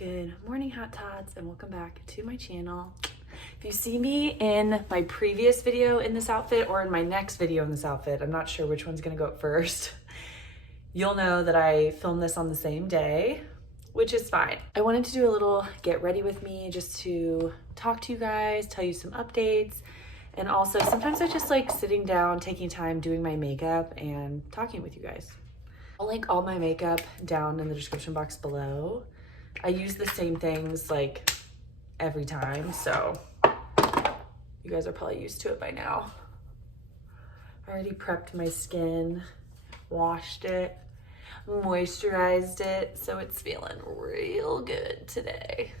Good morning, hot tots, and welcome back to my channel. If you see me in my previous video in this outfit or in my next video in this outfit, I'm not sure which one's gonna go up first, you'll know that I filmed this on the same day, which is fine. I wanted to do a little get ready with me just to talk to you guys, tell you some updates, and also sometimes I just like sitting down, taking time, doing my makeup and talking with you guys. I'll link all my makeup down in the description box below. I use the same things like every time, so you guys are probably used to it by now. I already prepped my skin, washed it, moisturized it, so it's feeling real good today.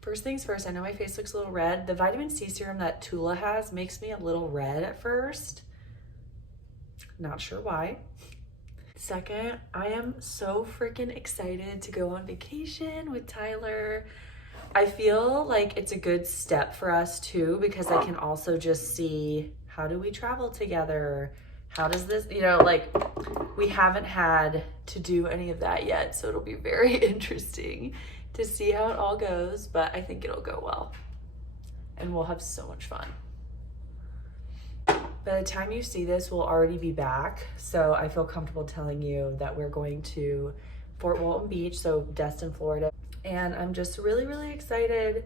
First things first, I know my face looks a little red. The vitamin C serum that Tula has makes me a little red at first. Not sure why. Second, I am so freaking excited to go on vacation with Tyler. I feel like it's a good step for us too, because I can also just see, how do we travel together? How does this, like we haven't had to do any of that yet. So it'll be very interesting to see how it all goes, but I think it'll go well and we'll have so much fun. By the time you see this, we'll already be back. So I feel comfortable telling you that we're going to Fort Walton Beach, so Destin, Florida. And I'm just really, really excited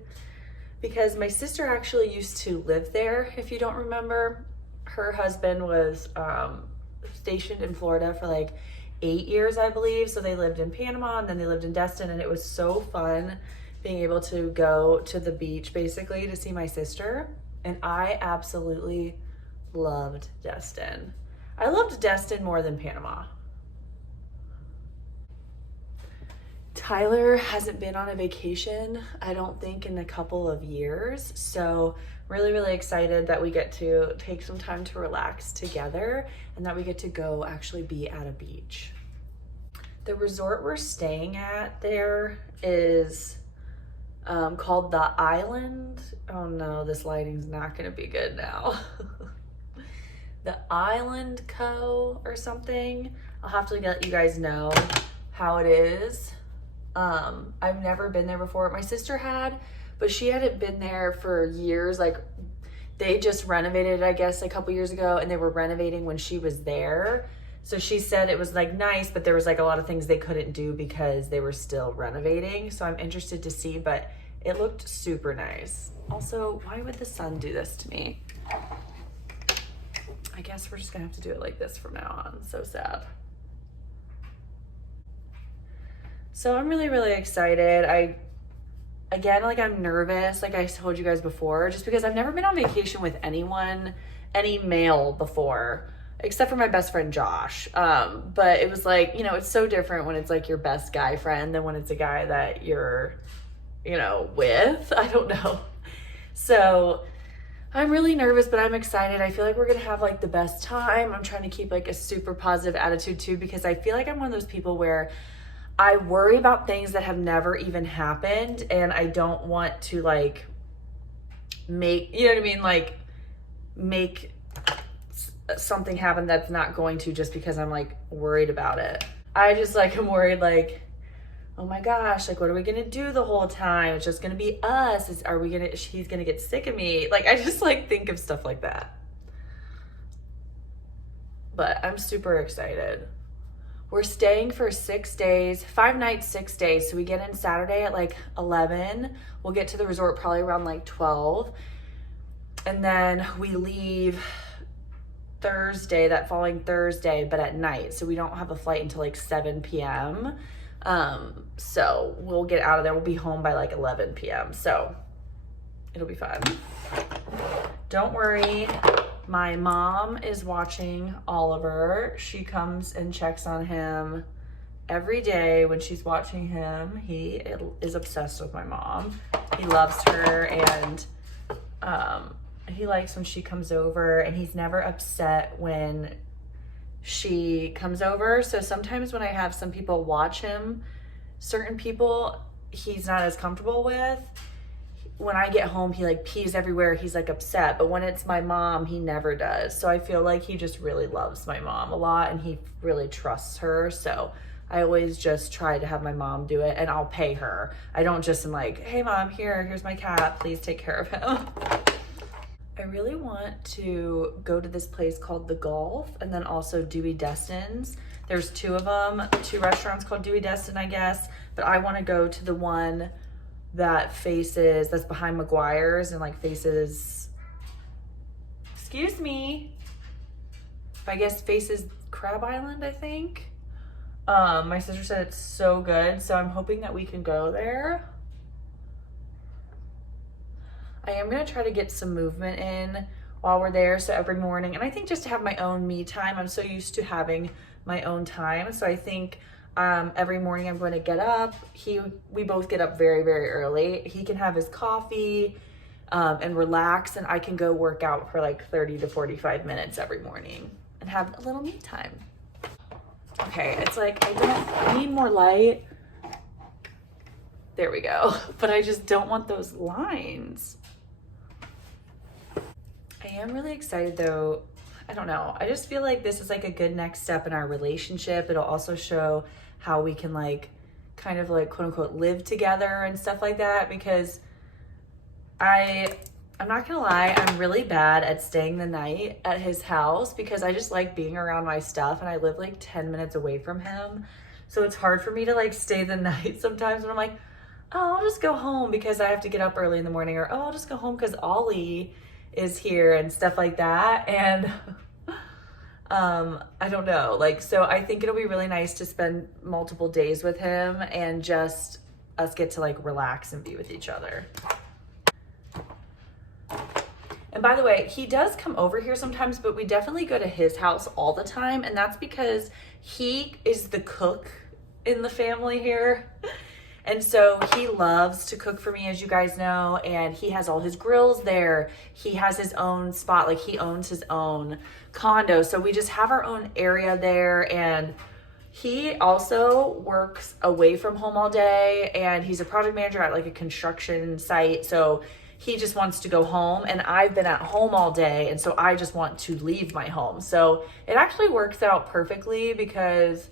because my sister actually used to live there. If you don't remember, her husband was stationed in Florida for like 8 years, I believe. So they lived in Panama and then they lived in Destin, and it was so fun being able to go to the beach basically to see my sister. And I absolutely loved Destin. I loved Destin more than Panama. Tyler hasn't been on a vacation, I don't think, in a couple of years. So really, really excited that we get to take some time to relax together and that we get to go actually be at a beach. The resort we're staying at there is called The Island. Oh no, this lighting's not gonna be good now. The Island Co. or something. I'll have to let you guys know how it is. I've never been there before. My sister had, but she hadn't been there for years. Like they just renovated, I guess, a couple years ago, and they were renovating when she was there. So she said it was like nice, but there was like a lot of things they couldn't do because they were still renovating. So I'm interested to see, but it looked super nice. Also, why would the sun do this to me? I guess we're just gonna have to do it like this from now on. So sad. So I'm really, really excited. I'm nervous, like I told you guys before, just because I've never been on vacation with anyone, any male before, except for my best friend Josh. But it was like, it's so different when it's like your best guy friend than when it's a guy that you're, with. I don't know. So I'm really nervous, but I'm excited. I feel like we're gonna have like the best time. I'm trying to keep like a super positive attitude too, because I feel like I'm one of those people where I worry about things that have never even happened, and I don't want to like make, like make something happen that's not going to, just because I'm like worried about it. I just like am worried like, oh my gosh, like what are we gonna do the whole time? It's just gonna be us. He's gonna get sick of me. Like I just like think of stuff like that. But I'm super excited. We're staying for 6 days, 5 nights, 6 days. So we get in Saturday at like 11. We'll get to the resort probably around like 12. And then we leave Thursday, that following Thursday, but at night. So we don't have a flight until like 7 p.m. So we'll get out of there. We'll be home by like 11 p.m. So it'll be fun. Don't worry. My mom is watching Oliver. She comes and checks on him every day when she's watching him. He is obsessed with my mom. He loves her, and he likes when she comes over, and he's never upset when she comes over. So sometimes when I have some people watch him, certain people he's not as comfortable with, when I get home, he like pees everywhere. He's like upset. But when it's my mom, he never does. So I feel like he just really loves my mom a lot, and he really trusts her. So I always just try to have my mom do it, and I'll pay her. I don't just am like, hey mom, here's my cat, please take care of him. I really want to go to this place called The Gulf, and then also Dewey Destin's. There's two of them, two restaurants called Dewey Destin, I guess, but I want to go to the one that's behind McGuire's and like faces, excuse me, I guess faces Crab Island, I think. My sister said it's so good, so I'm hoping that we can go there. I am gonna try to get some movement in while we're there, so every morning, and I think just to have my own me time. I'm so used to having my own time, so I think every morning I'm going to get up. We both get up very, very early. He can have his coffee and relax, and I can go work out for like 30 to 45 minutes every morning and have a little me time. Okay, it's like I need more light. There we go. But I just don't want those lines. I am really excited though. I don't know. I just feel like this is like a good next step in our relationship. It'll also show how we can like kind of like quote unquote live together and stuff like that, because I'm not gonna lie, I'm really bad at staying the night at his house because I just like being around my stuff, and I live like 10 minutes away from him. So it's hard for me to like stay the night sometimes when I'm like, oh, I'll just go home because I have to get up early in the morning, or oh, I'll just go home because Ollie is here and stuff like that. And I don't know, like, so I think it'll be really nice to spend multiple days with him and just us get to like relax and be with each other. And by the way, he does come over here sometimes, but we definitely go to his house all the time. And that's because he is the cook in the family here. And so he loves to cook for me, as you guys know, and he has all his grills there. He has his own spot, like he owns his own condo. So we just have our own area there. And he also works away from home all day, and he's a project manager at like a construction site. So he just wants to go home, and I've been at home all day, and so I just want to leave my home. So it actually works out perfectly because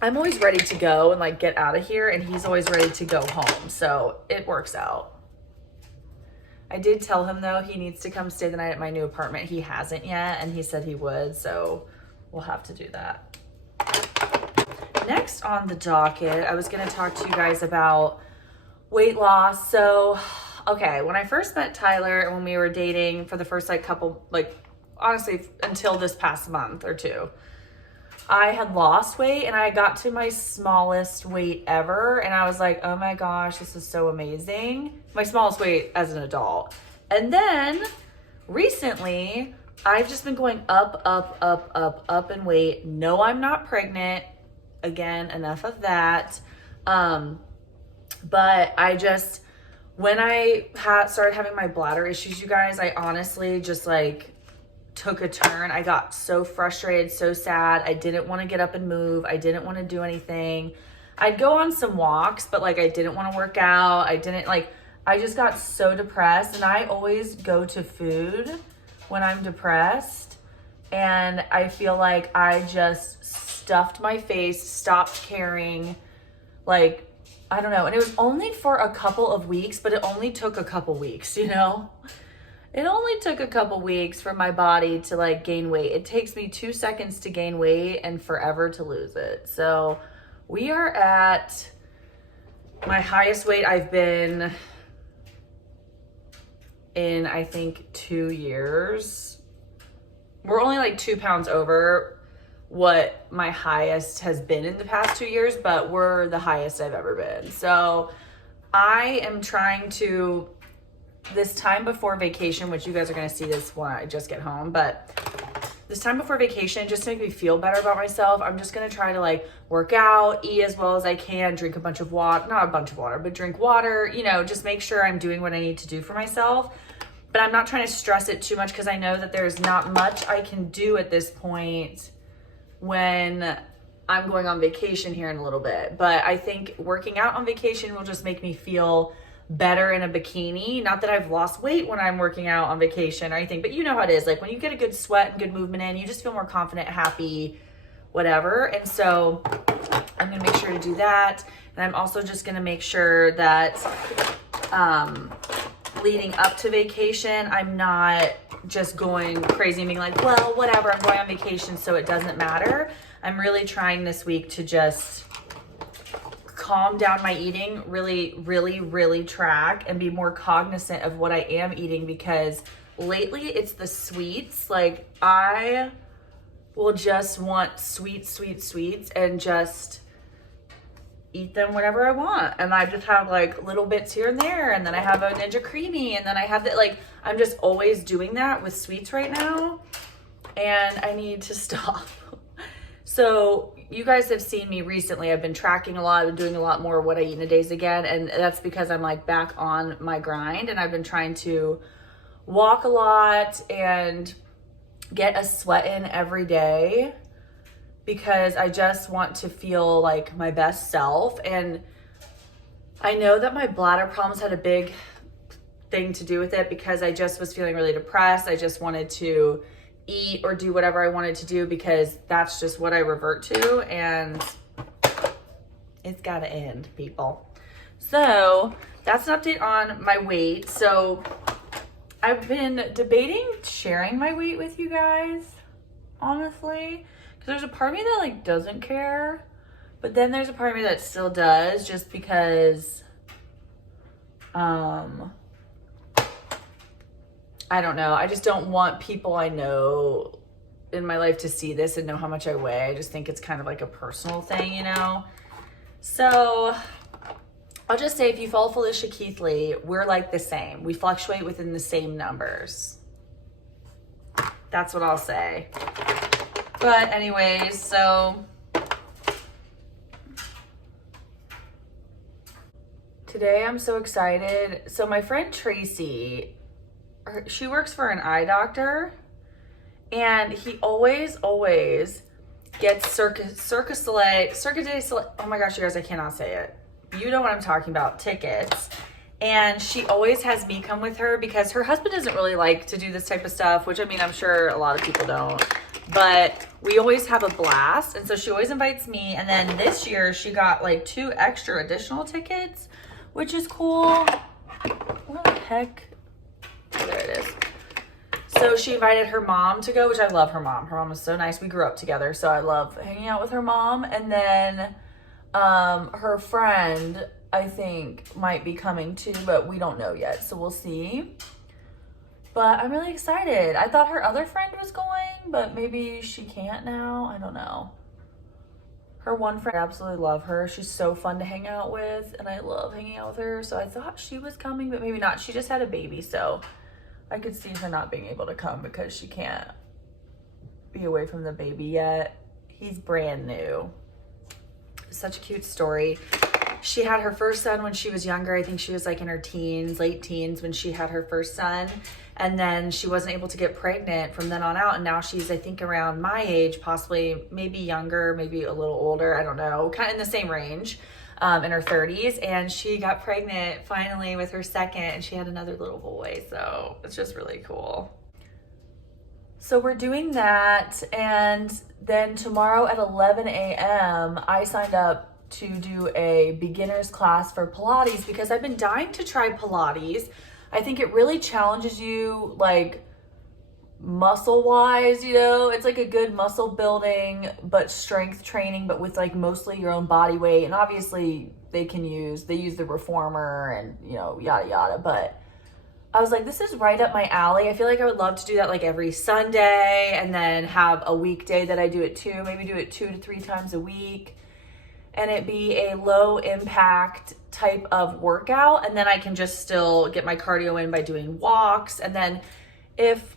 I'm always ready to go and like get out of here, and he's always ready to go home. So it works out. I did tell him though he needs to come stay the night at my new apartment. He hasn't yet, and he said he would, so we'll have to do that. Next on the docket, I was gonna talk to you guys about weight loss. So, okay, when I first met Tyler and when we were dating for the first like couple, like honestly until this past month or two, I had lost weight and I got to my smallest weight ever. And I was like, oh my gosh, this is so amazing. My smallest weight as an adult. And then recently, I've just been going up in weight. No, I'm not pregnant. Again, enough of that. But I just, when I started having my bladder issues, you guys, I honestly just like took a turn. I got so frustrated, so sad. I didn't want to get up and move. I didn't want to do anything. I'd go on some walks, but like I didn't want to work out. I just got so depressed, and I always go to food when I'm depressed. And I feel like I just stuffed my face, stopped caring, like, I don't know. And it was only for a couple of weeks, but it only took a couple weeks, you know? It only took a couple weeks for my body to like gain weight. It takes me 2 seconds to gain weight and forever to lose it. So we are at my highest weight I've been in, I think, 2 years. We're only like 2 pounds over what my highest has been in the past 2 years, but we're the highest I've ever been. So I am trying to, this time before vacation, which you guys are going to see this when I just get home, but this time before vacation, just to make me feel better about myself, I'm just going to try to like work out, eat as well as I can, drink a bunch of water, not a bunch of water, but drink water, you know, just make sure I'm doing what I need to do for myself. But I'm not trying to stress it too much because I know that there's not much I can do at this point when I'm going on vacation here in a little bit. But I think working out on vacation will just make me feel better in a bikini. Not that I've lost weight when I'm working out on vacation or anything, but you know how it is. Like when you get a good sweat and good movement in, you just feel more confident, happy, whatever. And so I'm gonna make sure to do that. And I'm also just gonna make sure that leading up to vacation, I'm not just going crazy and being like, well, whatever, I'm going on vacation, so it doesn't matter. I'm really trying this week to just calm down my eating, really track and be more cognizant of what I am eating, because lately it's the sweets. Like, I will just want sweets and just eat them whenever I want. And I just have like little bits here and there, and then I have a Ninja Creamy, and then I have that, like, I'm just always doing that with sweets right now, and I need to stop. So you guys have seen me recently. I've been tracking a lot. I've been doing a lot more of what I eat in a days again, and that's because I'm like back on my grind, and I've been trying to walk a lot and get a sweat in every day, because I just want to feel like my best self. And I know that my bladder problems had a big thing to do with it, because I just was feeling really depressed. I just wanted to eat or do whatever I wanted to do, because that's just what I revert to, and it's gotta end, people. So that's an update on my weight. So I've been debating sharing my weight with you guys, honestly, because there's a part of me that like doesn't care, but then there's a part of me that still does, just because I don't know. I just don't want people I know in my life to see this and know how much I weigh. I just think it's kind of like a personal thing, you know? So I'll just say, if you follow Felicia Keithley, we're like the same. We fluctuate within the same numbers. That's what I'll say. But anyways, so today I'm so excited. So my friend Tracy, she works for an eye doctor, and he always gets Cirque du Soleil, oh my gosh, you guys, I cannot say it. You know what I'm talking about, tickets. And she always has me come with her, because her husband doesn't really like to do this type of stuff, which, I mean, I'm sure a lot of people don't, but we always have a blast. And so she always invites me. And then this year she got like 2 extra additional tickets, which is cool. What the heck? Oh, there it is. So she invited her mom to go, which I love her mom. Her mom is so nice. We grew up together, so I love hanging out with her mom. And then her friend, I think, might be coming too, but we don't know yet, so we'll see. But I'm really excited. I thought her other friend was going, but maybe she can't now. I don't know. Her one friend, I absolutely love her. She's so fun to hang out with, and I love hanging out with her. So I thought she was coming, but maybe not. She just had a baby, so I could see her not being able to come, because she can't be away from the baby yet. He's brand new. Such a cute story. She had her first son when she was younger. I think she was like in her teens, late teens, when she had her first son. And then she wasn't able to get pregnant from then on out. And now she's, I think, around my age, possibly maybe younger, maybe a little older. I don't know, kind of in the same range, in her 30s. And she got pregnant finally with her second, and she had another little boy. So it's just really cool. So we're doing that. And then tomorrow at 11 a.m., I signed up to do a beginner's class for Pilates, because I've been dying to try Pilates. I think it really challenges you, like, muscle wise, you know? It's like a good muscle building but strength training, but with like mostly your own body weight. And obviously they use the reformer and, you know, yada yada. But I was like, this is right up my alley. I feel like I would love to do that like every Sunday, and then have a weekday that I do it too. Maybe do it 2 to 3 times a week, and it be a low impact type of workout. And then I can just still get my cardio in by doing walks. And then if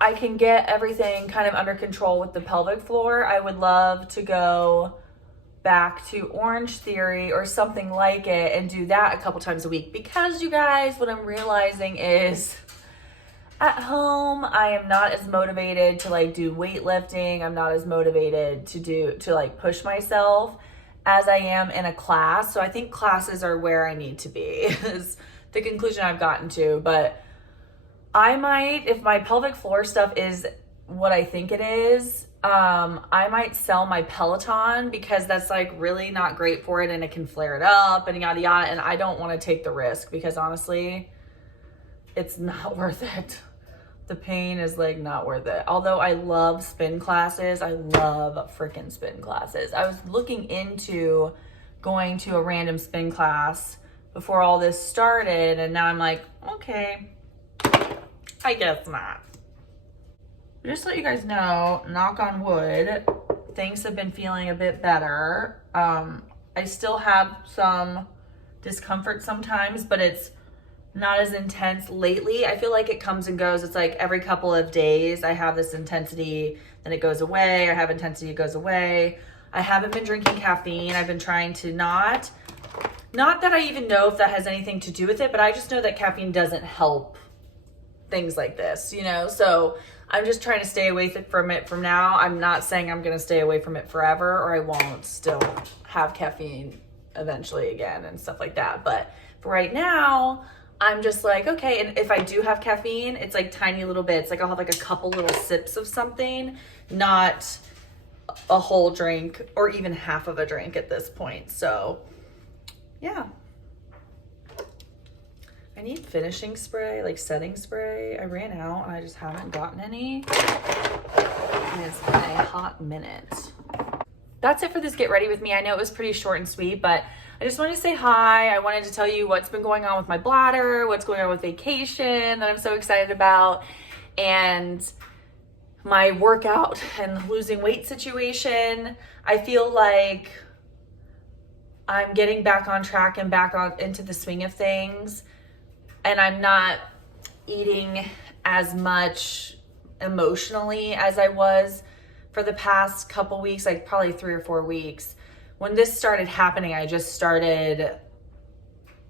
I can get everything kind of under control with the pelvic floor, I would love to go back to Orange Theory or something like it and do that a couple times a week. Because you guys, what I'm realizing is at home, I am not as motivated to like do weightlifting. I'm not as motivated to like push myself as I am in a class. So I think classes are where I need to be, is the conclusion I've gotten to. But I might, if my pelvic floor stuff is what I think it is, I might sell my Peloton because that's like really not great for it and it can flare it up and yada yada. And I don't want to take the risk because honestly, it's not worth it. The pain is like not worth it. Although I love spin classes. I love freaking spin classes. I was looking into going to a random spin class before all this started. And now I'm like, okay, I guess not. Just to let you guys know, knock on wood, things have been feeling a bit better. I still have some discomfort sometimes, but it's not as intense lately. I feel like it comes and goes. It's like every couple of days I have this intensity, then it goes away. I have intensity, it goes away. I haven't been drinking caffeine. I've been trying to not that I even know if that has anything to do with it, but I just know that caffeine doesn't help things like this, you know? So I'm just trying to stay away from it from now. I'm not saying I'm going to stay away from it forever or I won't still have caffeine eventually again and stuff like that. But for right now, I'm just like, okay. And if I do have caffeine, it's like tiny little bits. Like I'll have like a couple little sips of something, not a whole drink or even half of a drink at this point. So yeah. I need finishing spray, like setting spray. I ran out and I just haven't gotten any. It's been a hot minute. That's it for this Get Ready With Me. I know it was pretty short and sweet, but I just wanted to say hi. I wanted to tell you what's been going on with my bladder, what's going on with vacation that I'm so excited about, and my workout and losing weight situation. I feel like I'm getting back on track and back on into the swing of things. And I'm not eating as much emotionally as I was for the past couple weeks, like probably 3 or 4 weeks. When this started happening, I just started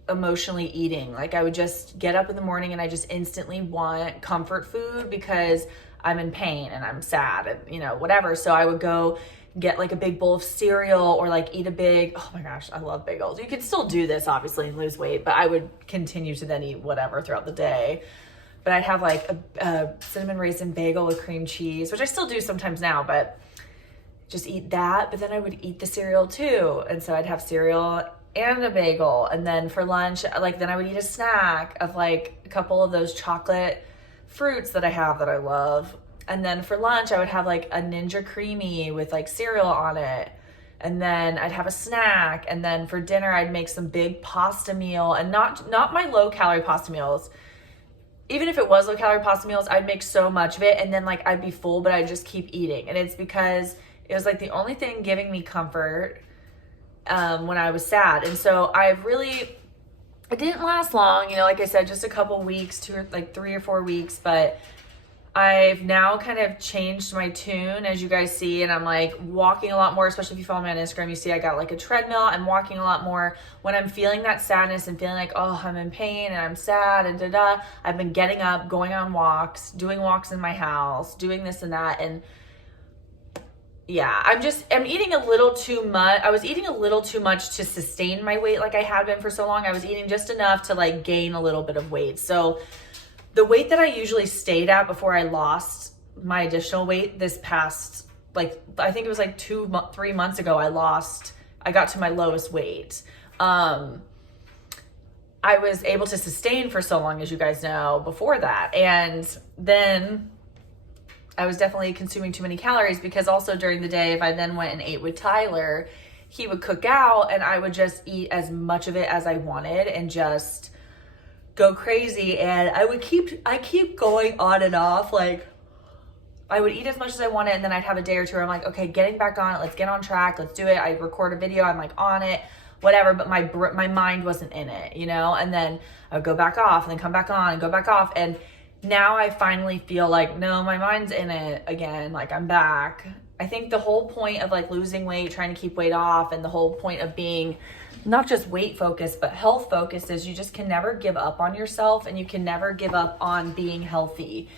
emotionally eating. Like I would just get up in the morning and I just instantly want comfort food because I'm in pain and I'm sad and, you know, whatever. So I would go get like a big bowl of cereal or like eat a big, oh my gosh, I love bagels. You can still do this obviously and lose weight, but I would continue to then eat whatever throughout the day. But I'd have like a cinnamon raisin bagel with cream cheese, which I still do sometimes now, but just eat that. But then I would eat the cereal too. And so I'd have cereal and a bagel. And then for lunch, like then I would eat a snack of like a couple of those chocolate fruits that I have that I love. And then for lunch, I would have like a Ninja Creamy with like cereal on it. And then I'd have a snack. And then for dinner, I'd make some big pasta meal, and not my low calorie pasta meals. Even if it was low calorie pasta meals, I'd make so much of it. And then like I'd be full, but I'd just keep eating. And it's because it was like the only thing giving me comfort when I was sad. And so it didn't last long, you know, like I said, just a couple weeks, 3 or 4 weeks, but I've now kind of changed my tune, as you guys see, and I'm like walking a lot more, especially if you follow me on Instagram, you see I got like a treadmill. I'm walking a lot more when I'm feeling that sadness and feeling like, oh, I'm in pain and I'm sad and da-da. I've been getting up, going on walks, doing walks in my house, doing this and that. And yeah, I'm eating a little too much. I was eating a little too much to sustain my weight like I had been for so long. I was eating just enough to like gain a little bit of weight. So the weight that I usually stayed at before I lost my additional weight this past, like, I think it was like 3 months ago, I got to my lowest weight. I was able to sustain for so long, as you guys know, before that. And then I was definitely consuming too many calories because also during the day, if I then went and ate with Tyler, he would cook out and I would just eat as much of it as I wanted and just go crazy. And I keep going on and off. Like I would eat as much as I wanted, and then I'd have a day or two where I'm like, okay, getting back on it. Let's get on track. Let's do it. I record a video. I'm like on it, whatever. But my mind wasn't in it, you know? And then I would go back off and then come back on and go back off. And now I finally feel like, no, my mind's in it again. Like I'm back. I think the whole point of like losing weight, trying to keep weight off, and the whole point of being not just weight focused, but health focused is you just can never give up on yourself, and you can never give up on being healthy.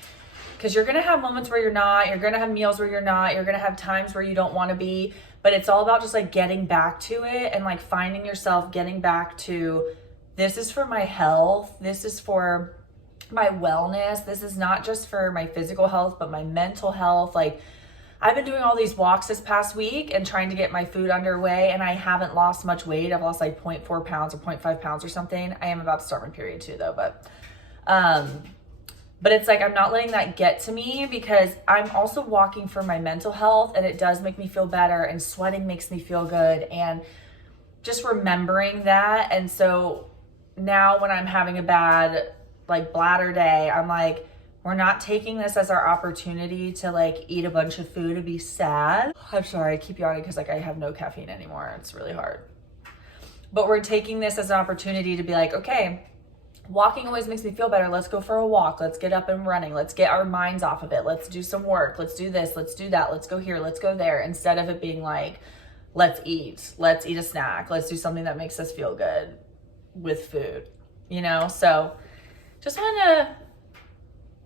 Because you're going to have moments where you're not, you're going to have meals where you're not, you're going to have times where you don't want to be, but it's all about just like getting back to it and like finding yourself, getting back to, this is for my health. This is for my wellness. This is not just for my physical health, but my mental health. Like I've been doing all these walks this past week and trying to get my food underway, and I haven't lost much weight. I've lost like 0.4 pounds or 0.5 pounds or something. I am about to start my period too though, but it's like, I'm not letting that get to me because I'm also walking for my mental health, and it does make me feel better, and sweating makes me feel good, and just remembering that. And so now when I'm having a bad like bladder day, I'm like, we're not taking this as our opportunity to like eat a bunch of food and be sad. I'm sorry, I keep yawning because like I have no caffeine anymore. It's really hard. But we're taking this as an opportunity to be like, okay, walking always makes me feel better. Let's go for a walk. Let's get up and running. Let's get our minds off of it. Let's do some work. Let's do this. Let's do that. Let's go here. Let's go there. Instead of it being like, let's eat a snack. Let's do something that makes us feel good with food, you know? So just wanted to,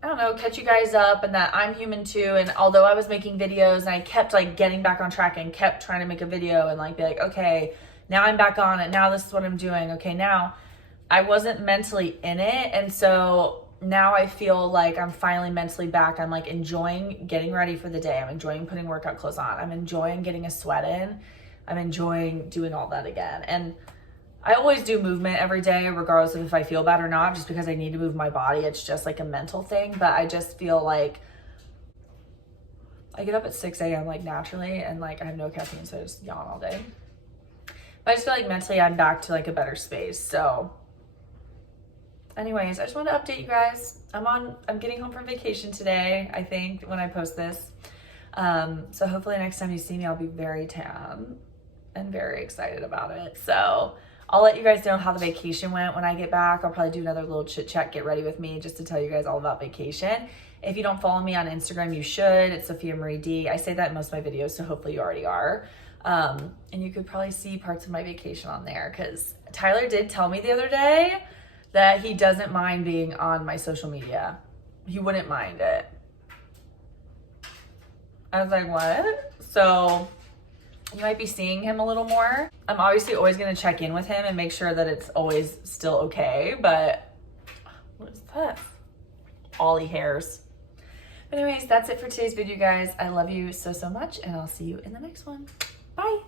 I don't know, catch you guys up, and that I'm human too. And although I was making videos and I kept like getting back on track and kept trying to make a video and like be like, okay, now I'm back on it. Now this is what I'm doing. Okay, now I wasn't mentally in it. And so now I feel like I'm finally mentally back. I'm like enjoying getting ready for the day. I'm enjoying putting workout clothes on. I'm enjoying getting a sweat in. I'm enjoying doing all that again. And I always do movement every day, regardless of if I feel bad or not, just because I need to move my body. It's just like a mental thing. But I just feel like I get up at 6 a.m. like naturally, and like I have no caffeine, so I just yawn all day. But I just feel like mentally I'm back to like a better space. So anyways, I just wanted to update you guys. I'm getting home from vacation today, I think, when I post this. So hopefully next time you see me, I'll be very tan and very excited about it. So I'll let you guys know how the vacation went when I get back. I'll probably do another little chit chat, get ready with me, just to tell you guys all about vacation. If you don't follow me on Instagram, you should. It's SophiaD. I say that in most of my videos, so hopefully you already are. And you could probably see parts of my vacation on there, because Tyler did tell me the other day that he doesn't mind being on my social media. He wouldn't mind it. I was like, what? So you might be seeing him a little more. I'm obviously always going to check in with him and make sure that it's always still okay, but what is that? Ollie hairs. But anyways, that's it for today's video, guys. I love you so, so much, and I'll see you in the next one. Bye.